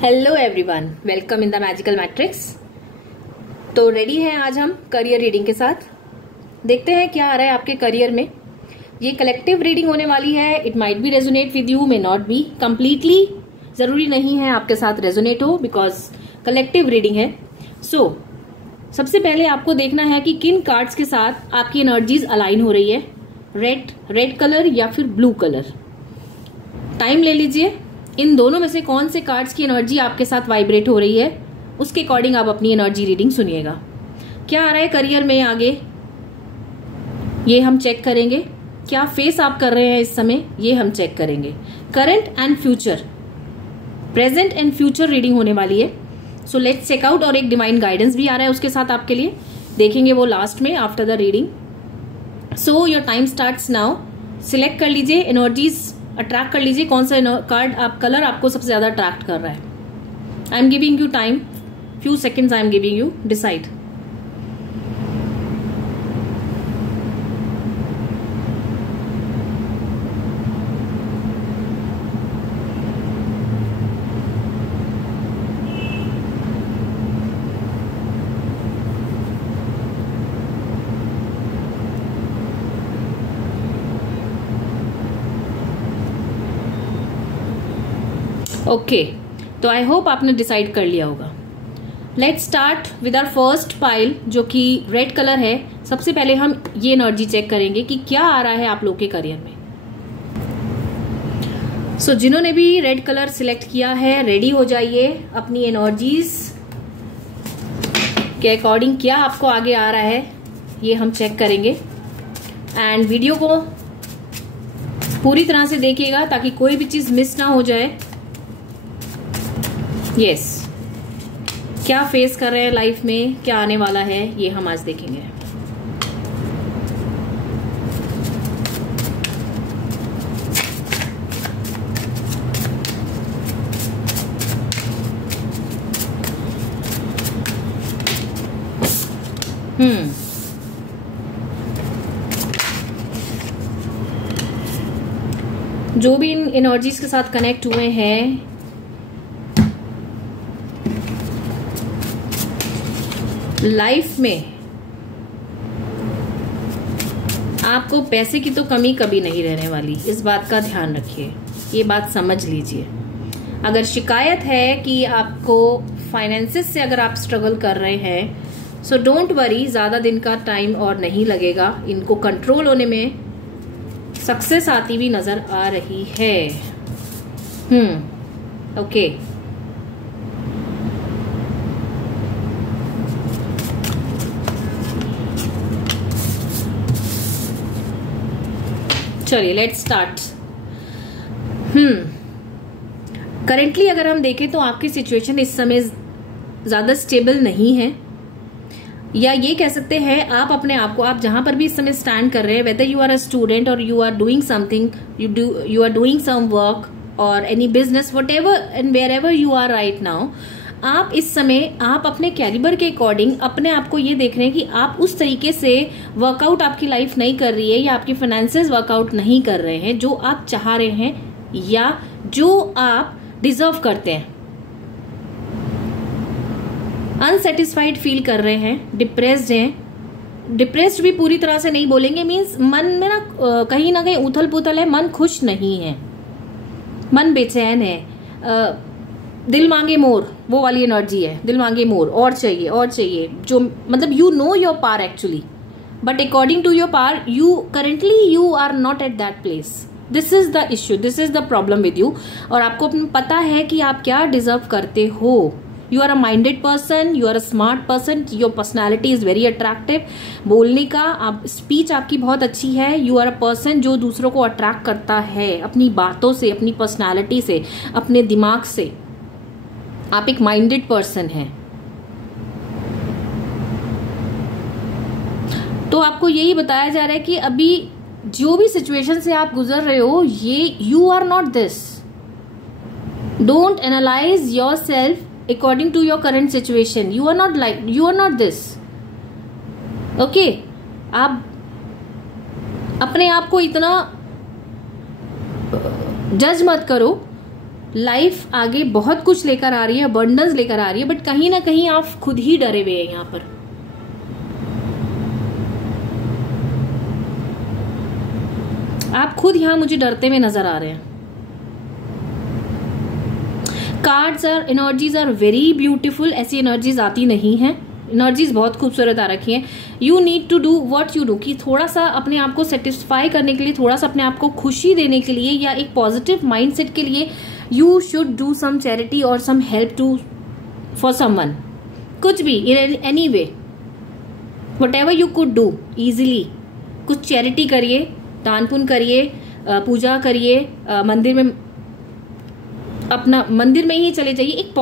Hello everyone, welcome in the magical matrix. तो ready हैं आज हम करियर रीडिंग के साथ। देखते हैं क्या आ रहा है आपके करियर में। ये कलेक्टिव रीडिंग होने वाली है। It might be resonate with you, may not be completely. जरूरी नहीं है आपके साथ रेजोनेट हो, बिकॉज कलेक्टिव रीडिंग है। सबसे पहले आपको देखना है कि किन कार्ड्स के साथ आपकी एनर्जीज अलाइन हो रही है। रेड कलर या फिर ब्लू कलर। टाइम ले लीजिए। इन दोनों में से कौन से कार्ड्स की एनर्जी आपके साथ वाइब्रेट हो रही है, उसके अकॉर्डिंग आप अपनी एनर्जी रीडिंग सुनिएगा। क्या आ रहा है करियर में आगे, ये हम चेक करेंगे। क्या फेस आप कर रहे हैं इस समय, ये हम चेक करेंगे। Current and future, present and future reading होने वाली है। So let's check out. और एक डिवाइन गाइडेंस भी आ रहा है उसके साथ आपके लिए, देखेंगे वो लास्ट में after the reading. So your time starts now. Select कर लीजिए, एनर्जीज अट्रैक्ट कर लीजिए, कौन सा कार्ड कलर आपको सबसे ज्यादा अट्रैक्ट कर रहा है। I am giving you time, few seconds I am giving you, decide. Okay, तो आई होप आपने डिसाइड कर लिया होगा। Let's start with our first pile, जो कि रेड कलर है। सबसे पहले हम ये एनर्जी चेक करेंगे कि क्या आ रहा है आप लोग के करियर में। जिन्होंने भी रेड कलर सिलेक्ट किया है, रेडी हो जाइए। अपनी एनर्जीज के अकॉर्डिंग क्या आपको आगे आ रहा है, ये हम चेक करेंगे। एंड वीडियो को पूरी तरह से देखिएगा ताकि कोई भी चीज मिस ना हो जाए। यस, क्या फेस कर रहे हैं लाइफ में, क्या आने वाला है, ये हम आज देखेंगे। जो भी इन एनर्जीज के साथ कनेक्ट हुए हैं, लाइफ में आपको पैसे की तो कमी कभी नहीं रहने वाली, इस बात का ध्यान रखिए, ये बात समझ लीजिए। अगर शिकायत है कि आपको फाइनेंसेस से अगर आप स्ट्रगल कर रहे हैं, सो डोंट वरी, ज्यादा दिन का टाइम और नहीं लगेगा। इनको कंट्रोल होने में सक्सेस आती हुई नजर आ रही है। ओके, चलिए लेट्स स्टार्ट। करेंटली अगर हम देखें तो आपकी सिचुएशन इस समय ज्यादा स्टेबल नहीं है, या ये कह सकते हैं आप अपने आप को, आप जहां पर भी इस समय स्टैंड कर रहे हैं, whether you are a student और you are doing something, you are doing some work और any business, whatever and wherever you are right now, आप इस समय आप अपने कैलिबर के अकॉर्डिंग अपने आप को ये देख रहे हैं कि आप उस तरीके से वर्कआउट आपकी लाइफ नहीं कर रही है, या आपकी फाइनेंसेस वर्कआउट नहीं कर रहे हैं जो आप चाह रहे हैं या जो आप डिजर्व करते हैं। अनसेटिस्फाइड फील कर रहे हैं, डिप्रेस्ड हैं। डिप्रेस्ड भी पूरी तरह से नहीं बोलेंगे, मीन्स मन में ना कहीं उथल पुथल है, मन खुश नहीं है, मन बेचैन है। दिल मांगे मोर, वो वाली एनर्जी है, दिल मांगे मोर, और चाहिए और चाहिए। जो मतलब you know your power actually, but according to your power you currently you are not at that place. This is the issue, this is the problem with you. और आपको पता है कि आप क्या डिजर्व करते हो। You are a minded person, you are a smart person, your personality is very attractive. बोलने का आप स्पीच आपकी बहुत अच्छी है। यू आर अ पर्सन जो दूसरों को अट्रैक्ट करता है अपनी बातों से, अपनी पर्सनैलिटी से, अपने दिमाग से। आप एक माइंडेड पर्सन हैं। तो आपको यही बताया जा रहा है कि अभी जो भी सिचुएशन से आप गुजर रहे हो, ये you are not this. Don't analyse yourself according to your current situation. You are not this. Okay, आप अपने आप को इतना जज मत करो लाइफ आगे बहुत कुछ लेकर आ रही है, अबंडेंस लेकर आ रही है, बट कहीं ना कहीं आप खुद ही डरे हुए हैं। यहाँ पर आप खुद यहां मुझे डरते हुए नजर आ रहे हैं। कार्ड्स और एनर्जीज आर वेरी ब्यूटीफुल। ऐसी एनर्जीज आती नहीं है, एनर्जीज बहुत खूबसूरत आ रखी हैं। You need to do what you do, कि थोड़ा सा अपने आप को सेटिस्फाई करने के लिए, थोड़ा सा अपने आप को खुशी देने के लिए या एक पॉजिटिव माइंडसेट के लिए you should do some charity और some help to for someone. कुछ भी, in any way, whatever you could do easily. कुछ चैरिटी करिए, दान पुण्य करिए, पूजा करिए, मंदिर में, अपना मंदिर में ही चले जाइए। एक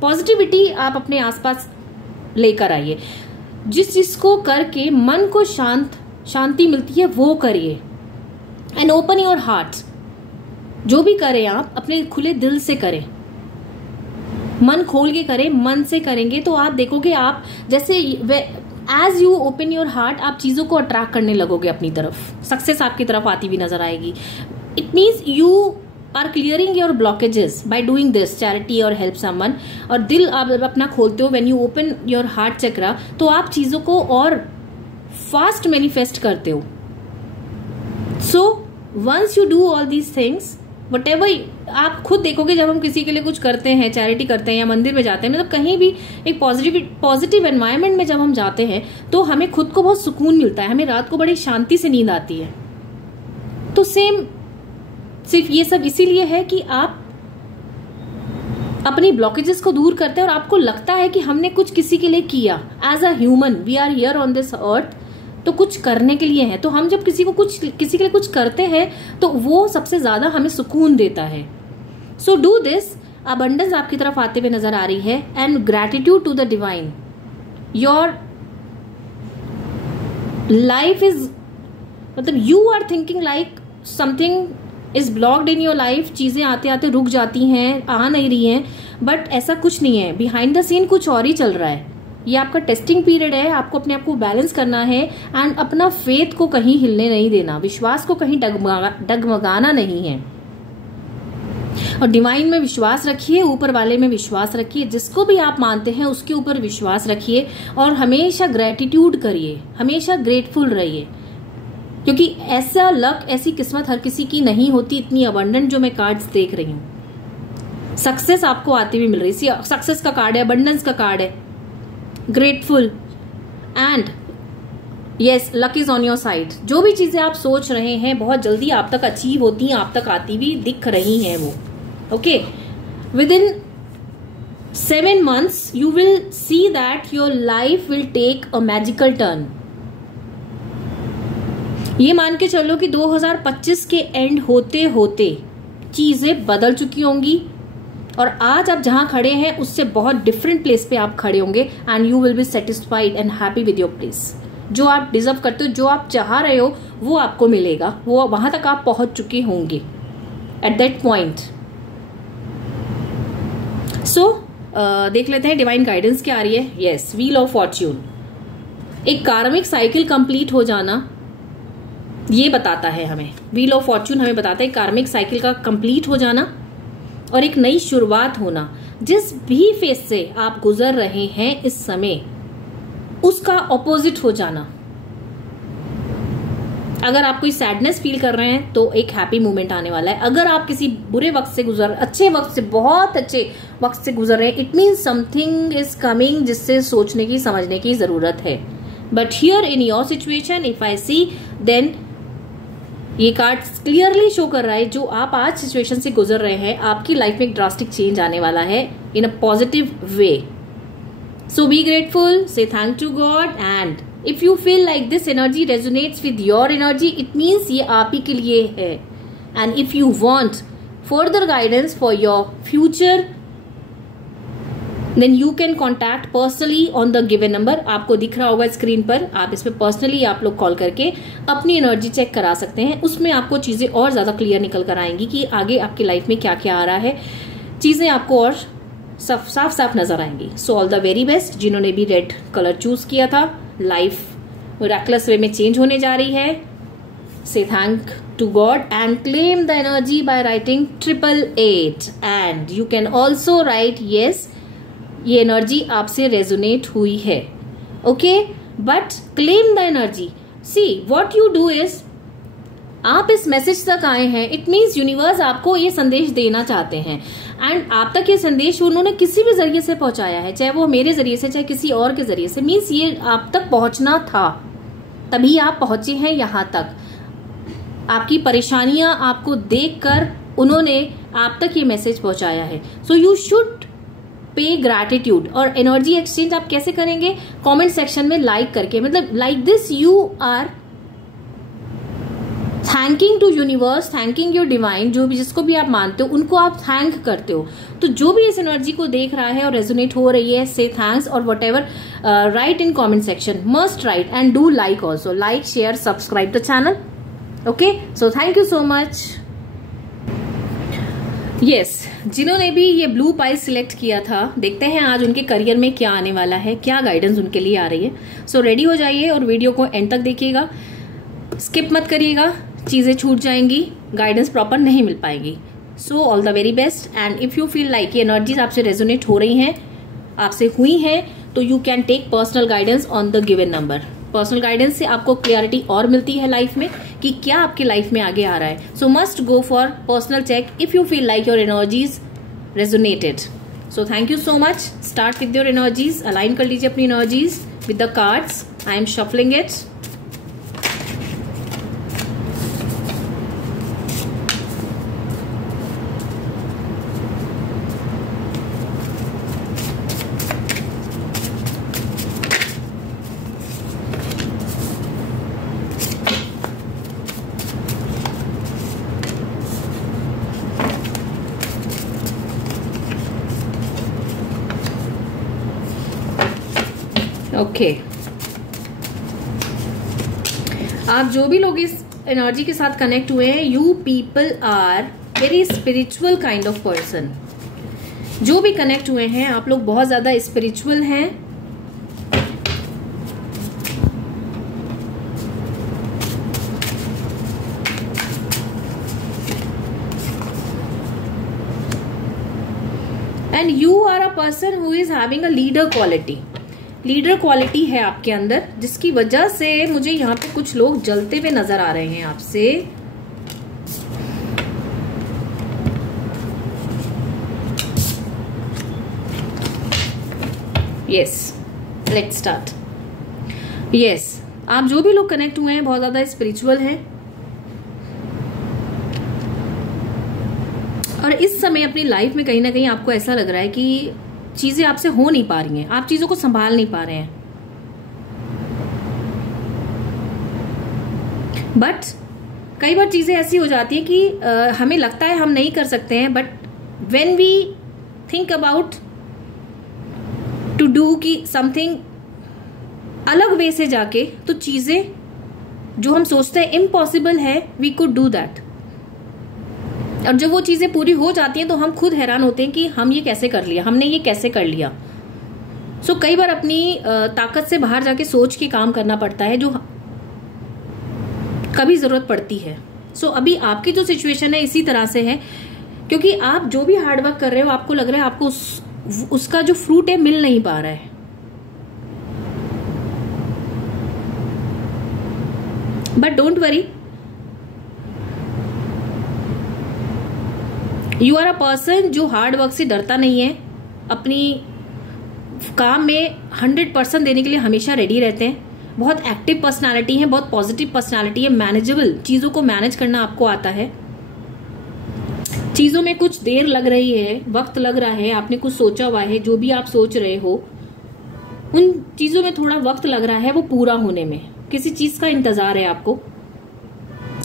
पॉजिटिविटी आप अपने आसपास लेकर आइए। जिस चीज को करके मन को शांति मिलती है वो करिए। And open your heart. जो भी करें आप अपने खुले दिल से करें, मन खोल के करें। मन से करेंगे तो आप देखोगे, आप जैसे as you open your heart, आप चीजों को अट्रैक्ट करने लगोगे अपनी तरफ। सक्सेस आपकी तरफ आती हुई नजर आएगी। It means you are clearing your blockages by doing this charity और हेल्प समवन। और दिल आप अपना खोलते हो, when you open your heart chakra, तो आप चीजों को और फास्ट मैनिफेस्ट करते हो। So once you do all these things, whatever, आप खुद देखोगे जब हम किसी के लिए कुछ करते हैं, चैरिटी करते हैं या मंदिर में जाते हैं, मतलब कहीं भी एक पॉजिटिव एनवायरनमेंट में जब हम जाते हैं तो हमें खुद को बहुत सुकून मिलता है, हमें रात को बड़ी शांति से नींद आती है। तो सिर्फ ये सब इसीलिए है कि आप अपनी ब्लॉकेजेस को दूर करते हैं और आपको लगता है कि हमने कुछ किसी के लिए किया। As a human we are here on this earth, तो कुछ करने के लिए है। तो हम जब किसी के लिए कुछ करते हैं तो वो सबसे ज्यादा हमें सुकून देता है। So do this. अबंडेंस आपकी तरफ आते हुए नजर आ रही है। And gratitude to the divine. Your life is, मतलब you are thinking like something is blocked in your life. चीजें आते आते रुक जाती हैं, आ नहीं रही हैं, बट ऐसा कुछ नहीं है। बिहाइंड द सीन कुछ और ही चल रहा है। ये आपका टेस्टिंग पीरियड है। आपको अपने आप को बैलेंस करना है एंड अपना फेथ को कहीं हिलने नहीं देना, विश्वास को कहीं डगमगाना नहीं है। और डिवाइन में विश्वास रखिए, ऊपर वाले में विश्वास रखिए, जिसको भी आप मानते हैं उसके ऊपर विश्वास रखिए और हमेशा ग्रेटिट्यूड करिए, हमेशा ग्रेटफुल रहिए। क्योंकि ऐसा लक, ऐसी किस्मत हर किसी की नहीं होती, इतनी अबंडेंट जो मैं कार्ड्स देख रही हूं। सक्सेस आपको आती हुई मिल रही है। सक्सेस का कार्ड है, अबंडेंस का कार्ड है, grateful and yes, luck is on your side. जो भी चीजें आप सोच रहे हैं बहुत जल्दी आप तक अचीव होती हैं, आप तक आती हुई दिख रही हैं वो। Okay, with in 7 months you will see that your life will take a magical turn। ये मान के चलो कि 2025 के एंड होते होते चीजें बदल चुकी होंगी और आज आप जहां खड़े हैं उससे बहुत डिफरेंट प्लेस पे आप खड़े होंगे and you will be satisfied and happy with your place. जो आप डिजर्व करते हो, जो आप चाह रहे हो वो आपको मिलेगा, वो वहां तक आप पहुंच चुके होंगे एट दैट पॉइंट। सो देख लेते हैं डिवाइन गाइडेंस क्या आ रही है। Yes, wheel of Fortune. एक कार्मिक साइकिल कंप्लीट हो जाना ये बताता है हमें। व्हील ऑफ फॉर्च्यून हमें बताता है कार्मिक साइकिल का कंप्लीट हो जाना और एक नई शुरुआत होना। जिस भी फेज से आप गुजर रहे हैं इस समय, उसका ऑपोजिट हो जाना। अगर आप कोई सैडनेस फील कर रहे हैं तो एक हैप्पी मोमेंट आने वाला है। अगर आप किसी बुरे वक्त से अच्छे वक्त से, बहुत अच्छे वक्त से गुजर रहे हैं, it means something is coming जिससे सोचने की, समझने की जरूरत है। But here in your situation if I see, then ये कार्ड क्लियरली शो कर रहा है जो आप आज सिचुएशन से गुजर रहे हैं, आपकी लाइफ में एक ड्रास्टिक चेंज आने वाला है in a positive way. So be grateful, say thank to God, and if you feel like this energy resonates with your energy, it means ये आप ही के लिए है। And if you want further guidance for your future, then you can contact personally on the given number. आपको दिख रहा होगा स्क्रीन पर, आप इस पे पर्सनली आप लोग कॉल करके अपनी एनर्जी चेक करा सकते हैं। उसमें आपको चीजें और ज्यादा क्लियर निकल कर आएंगी कि आगे आपकी लाइफ में क्या क्या आ रहा है। चीजें आपको और साफ नजर आएंगी। सो ऑल द वेरी बेस्ट। जिन्होंने भी रेड कलर चूज किया था, लाइफ मिरेकलस वे में चेंज होने जा रही है। say thank to God and claim the energy by writing 888 and you can also write yes, ये एनर्जी आपसे रेजोनेट हुई है. Okay, but claim the energy. See what you do is, आप इस मैसेज तक आए हैं, इट मीन्स यूनिवर्स आपको ये संदेश देना चाहते हैं एंड आप तक ये संदेश उन्होंने किसी भी जरिए से पहुंचाया है, चाहे वो मेरे जरिए से चाहे किसी और के जरिए से. मीन्स ये आप तक पहुंचना था, तभी आप पहुंचे हैं यहां तक. आपकी परेशानियां आपको देखकर उन्होंने आप तक ये मैसेज पहुंचाया है. So you should pay gratitude. और एनर्जी एक्सचेंज आप कैसे करेंगे? कमेंट सेक्शन में लाइक करके. मतलब like this you are thanking to universe, thanking your divine, जो भी जिसको भी आप मानते हो उनको आप थैंक करते हो. तो जो भी इस एनर्जी को देख रहा है और रेजोनेट हो रही है, से थैंक्स और what ever, right in comment section, must write and do like also. Like, share, subscribe the channel. Okay, so thank you so much. Yes, जिन्होंने भी ये ब्लू पाई सिलेक्ट किया था, देखते हैं आज उनके करियर में क्या आने वाला है, क्या गाइडेंस उनके लिए आ रही है. सो रेडी हो जाइए और वीडियो को एंड तक देखिएगा, स्किप मत करिएगा, चीजें छूट जाएंगी, गाइडेंस प्रॉपर नहीं मिल पाएगी. So all the very best. And if you feel like ये एनर्जीज आपसे रेजोनेट हो रही हैं, आपसे हुई हैं, तो you can take personal guidance on the given number. Personal guidance से आपको क्लियरिटी और मिलती है लाइफ में कि क्या आपकी लाइफ में आगे आ रहा है. So must go for personal check if you feel like your energies resonated. So thank you so much. Start with your energies. Align कर लीजिए अपनी energies with the cards. I am shuffling it. Okay, आप जो भी लोग इस energy के साथ कनेक्ट हुए हैं, you people are very spiritual kind of person. जो भी कनेक्ट हुए हैं, आप लोग बहुत ज्यादा स्पिरिचुअल हैं. And you are a person who is having a leader quality. Leader quality है आपके अंदर, जिसकी वजह से मुझे यहाँ पे कुछ लोग जलते हुए नजर आ रहे हैं आपसे. Yes, let's start. यस, आप जो भी लोग कनेक्ट हुए हैं बहुत ज्यादा स्पिरिचुअल हैं और इस समय अपनी लाइफ में कहीं ना कहीं आपको ऐसा लग रहा है कि चीजें आपसे हो नहीं पा रही हैं, आप चीजों को संभाल नहीं पा रहे हैं. बट कई बार चीजें ऐसी हो जाती है कि हमें लगता है हम नहीं कर सकते हैं, but when we think about to do की समथिंग अलग वे से जाके, तो चीजें जो हम सोचते हैं इम्पॉसिबल है, वी कुड डू दैट. और जब वो चीजें पूरी हो जाती हैं तो हम खुद हैरान होते हैं कि हम ये कैसे कर लिया, हमने ये कैसे कर लिया. सो कई बार अपनी ताकत से बाहर जाके सोच के काम करना पड़ता है, जो कभी जरूरत पड़ती है. सो अभी आपकी जो सिचुएशन है इसी तरह से है, क्योंकि आप जो भी हार्डवर्क कर रहे हो, आपको लग रहा है आपको उसका जो फ्रूट है मिल नहीं पा रहा है. But don't worry, you are a person जो हार्ड वर्क से डरता नहीं है, अपनी काम में 100% देने के लिए हमेशा रेडी रहते हैं. बहुत एक्टिव पर्सनालिटी है, बहुत पॉजिटिव पर्सनालिटी है, मैनेजेबल, चीजों को मैनेज करना आपको आता है. चीजों में कुछ देर लग रही है, वक्त लग रहा है, आपने कुछ सोचा हुआ है, जो भी आप सोच रहे हो उन चीजों में थोड़ा वक्त लग रहा है वो पूरा होने में. किसी चीज का इंतजार है आपको.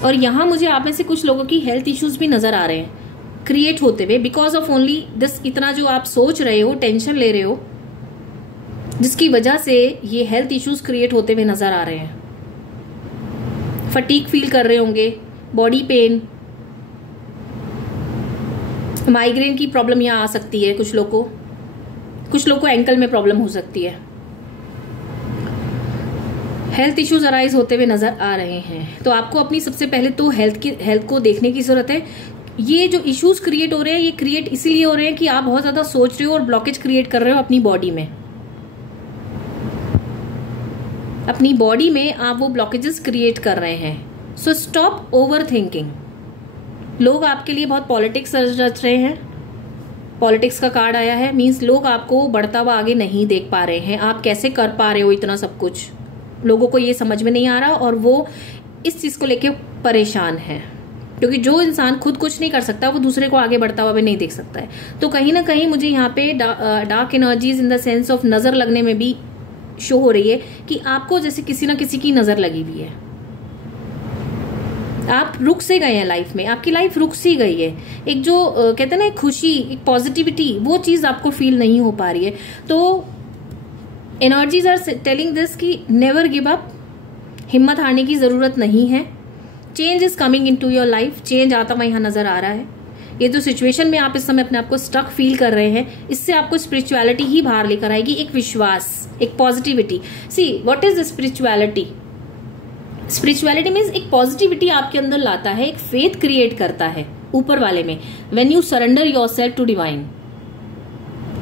और यहां मुझे आप में से कुछ लोगों की हेल्थ इश्यूज भी नजर आ रहे हैं क्रिएट होते हुए, बिकॉज ऑफ ओनली दिस. इतना जो आप सोच रहे हो, टेंशन ले रहे हो, जिसकी वजह से ये हेल्थ इश्यूज क्रिएट होते हुए नजर आ रहे हैं. फटीग फील कर रहे होंगे, बॉडी पेन, माइग्रेन की प्रॉब्लम यहाँ आ सकती है कुछ लोग को एंकल में प्रॉब्लम हो सकती है. हेल्थ इश्यूज अराइज होते हुए नजर आ रहे हैं। तो आपको अपनी सबसे पहले तो हेल्थ को देखने की जरूरत है। ये जो इश्यूज क्रिएट हो रहे हैं, ये क्रिएट इसीलिए हो रहे हैं कि आप बहुत ज्यादा सोच रहे हो और ब्लॉकेज क्रिएट कर रहे हो अपनी बॉडी में। अपनी बॉडी में आप वो ब्लॉकेजेस क्रिएट कर रहे हैं। So stop over thinking. लोग आपके लिए बहुत पॉलिटिक्स रच रहे हैं। पॉलिटिक्स का कार्ड आया है, मीन्स लोग आपको बढ़ता हुआ आगे नहीं देख पा रहे हैं। आप कैसे कर पा रहे हो इतना सब कुछ, लोगों को ये समझ में नहीं आ रहा और वो इस चीज को लेके परेशान है। क्योंकि जो इंसान खुद कुछ नहीं कर सकता वो दूसरे को आगे बढ़ता हुआ भी नहीं देख सकता है। तो कहीं ना कहीं मुझे यहाँ पे dark energies in the sense of नजर लगने में भी शो हो रही है कि आपको जैसे किसी ना किसी की नजर लगी हुई है। आप रुक से गए हैं लाइफ में, आपकी लाइफ रुक सी गई है। एक जो कहते हैं ना एक खुशी, एक पॉजिटिविटी, वो चीज आपको फील नहीं हो पा रही है। तो एनर्जीज आर टेलिंग दिस कि नेवर गिव अप, हिम्मत हारने की जरूरत नहीं है। Change is coming into your life, change आता हुआ यहाँ नजर आ रहा है। ये जो सिचुएशन में आप इस समय अपने आप को स्टक फील कर रहे हैं, इससे आपको स्पिरिचुअलिटी ही बाहर लेकर आएगी। एक विश्वास, एक positivity. See what is spirituality? Spirituality means एक पॉजिटिविटी आपके अंदर लाता है, एक फेथ क्रिएट करता है ऊपर वाले में। When you surrender yourself to divine,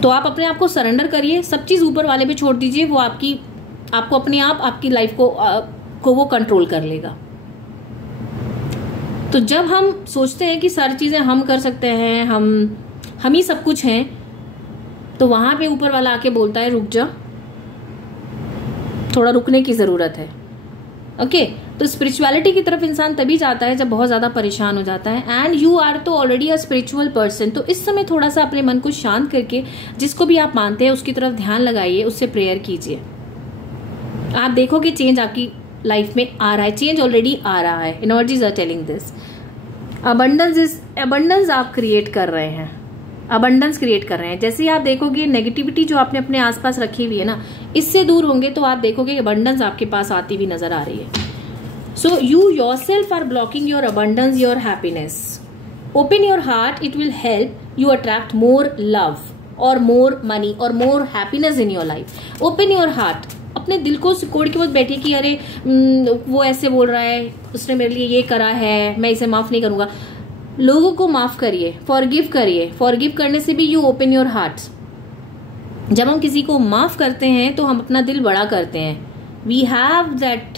तो आप अपने आप को सरेंडर करिए, सब चीज ऊपर वाले पे छोड़ दीजिए। वो आपको अपने आप आपकी लाइफ को वो कंट्रोल कर लेगा। तो जब हम सोचते हैं कि सारी चीजें हम कर सकते हैं, हम ही सब कुछ हैं, तो वहां पे ऊपर वाला आके बोलता है रुक जा, थोड़ा रुकने की जरूरत है। ओके, तो स्पिरिचुअलिटी की तरफ इंसान तभी जाता है जब बहुत ज्यादा परेशान हो जाता है। एंड यू आर तो ऑलरेडी अ स्पिरिचुअल पर्सन। तो इस समय थोड़ा सा अपने मन को शांत करके जिसको भी आप मानते हैं उसकी तरफ ध्यान लगाइए, उससे प्रेयर कीजिए। आप देखोगे चेंज आपकी लाइफ में आ रहा है, चेंज ऑलरेडी आ रहा है। Energies are telling this. Abundance आप क्रिएट कर रहे हैं, अबंडेंस क्रिएट कर रहे हैं। जैसे ही आप देखोगे नेगेटिविटी जो आपने अपने आसपास रखी हुई है ना, इससे दूर होंगे तो आप देखोगे अबंडेंस आपके पास आती हुई नजर आ रही है। So you yourself are blocking your abundance, your happiness. Open your heart, it will help you attract more love और मोर मनी और more happiness in your life. Open your heart, अपने दिल को सिकोड़ के मत बैठे कि अरे वो ऐसे बोल रहा है, उसने मेरे लिए ये करा है, मैं इसे माफ नहीं करूंगा। लोगों को माफ करिए, फॉरगिव करिए। फॉरगिव करने से भी यू ओपन योर हार्ट। जब हम किसी को माफ करते हैं तो हम अपना दिल बड़ा करते हैं। We have that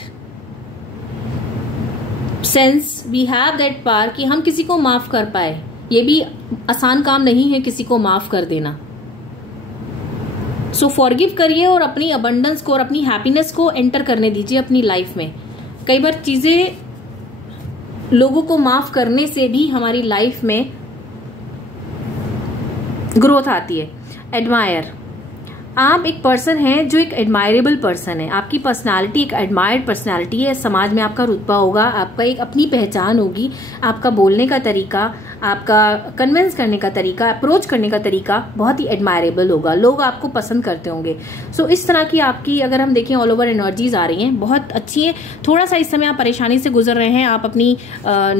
sense, we have that power कि हम किसी को माफ कर पाए। ये भी आसान काम नहीं है किसी को माफ कर देना। सो फॉरगिव करिए और अपनी अबंडेंस को और अपनी हैप्पीनेस को एंटर करने दीजिए अपनी लाइफ में। कई बार चीजें लोगों को माफ करने से भी हमारी लाइफ में ग्रोथ आती है। एडमायर, आप एक पर्सन हैं जो एक एडमायरेबल पर्सन है। आपकी पर्सनालिटी एक एडमायर्ड पर्सनालिटी है। समाज में आपका रुतबा होगा, आपका एक अपनी पहचान होगी। आपका बोलने का तरीका, आपका कन्विंस करने का तरीका, अप्रोच करने का तरीका बहुत ही एडमायरेबल होगा। लोग आपको पसंद करते होंगे। सो इस तरह की आपकी अगर हम देखें ऑल ओवर एनर्जीज आ रही हैं, बहुत अच्छी है। थोड़ा सा इस समय आप परेशानी से गुजर रहे हैं, आप अपनी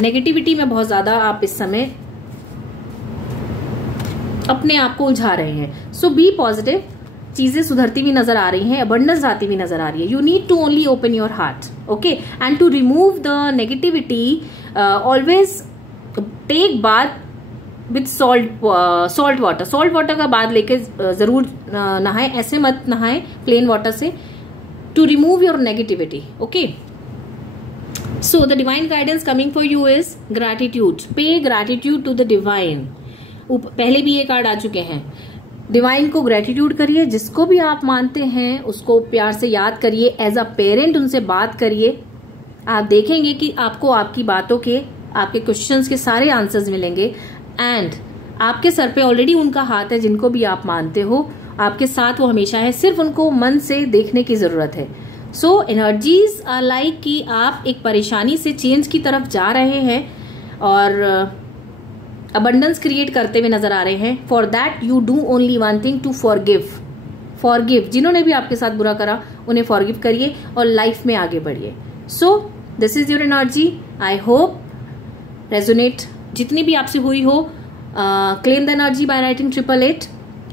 नेगेटिविटी में बहुत ज्यादा आप इस समय अपने आप को उलझा रहे हैं। सो बी पॉजिटिव, चीजें सुधरती हुई नजर आ रही हैं, अबंडेंस आती हुई नजर आ रही है। You need to only open your heart, okay, and to remove the negativity always take bath with salt water. Salt water का बाथ लेके जरूर नहाएं, ऐसे मत नहाएं प्लेन वाटर से, to remove your negativity. Okay, so the divine guidance coming for you is gratitude. Pay gratitude to the divine. पहले भी ये कार्ड आ चुके हैं। डिवाइन को ग्रेटिट्यूड करिए, जिसको भी आप मानते हैं उसको प्यार से याद करिए, एज अ पेरेंट उनसे बात करिए। आप देखेंगे कि आपको आपकी बातों के, आपके क्वेश्चंस के सारे आंसर्स मिलेंगे। एंड आपके सर पे ऑलरेडी उनका हाथ है, जिनको भी आप मानते हो आपके साथ वो हमेशा है, सिर्फ उनको मन से देखने की जरूरत है। सो एनर्जीज आर लाइक कि आप एक परेशानी से चेंज की तरफ जा रहे हैं और अबंडेंस क्रिएट करते हुए नजर आ रहे हैं। For that you do only one thing, to forgive. Forgive, जिन्होंने भी आपके साथ बुरा करा उन्हें फॉरगिव करिए और लाइफ में आगे बढ़िए। So this is your energy. I hope resonate जितनी भी आपसे हुई हो। Claim the energy by writing 888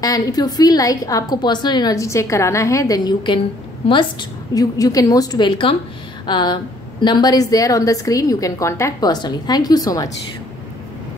and if you feel like आपको पर्सनल एनर्जी चेक कराना है then you can you can most welcome. Number is there on the screen. You can contact personally. Thank you so much.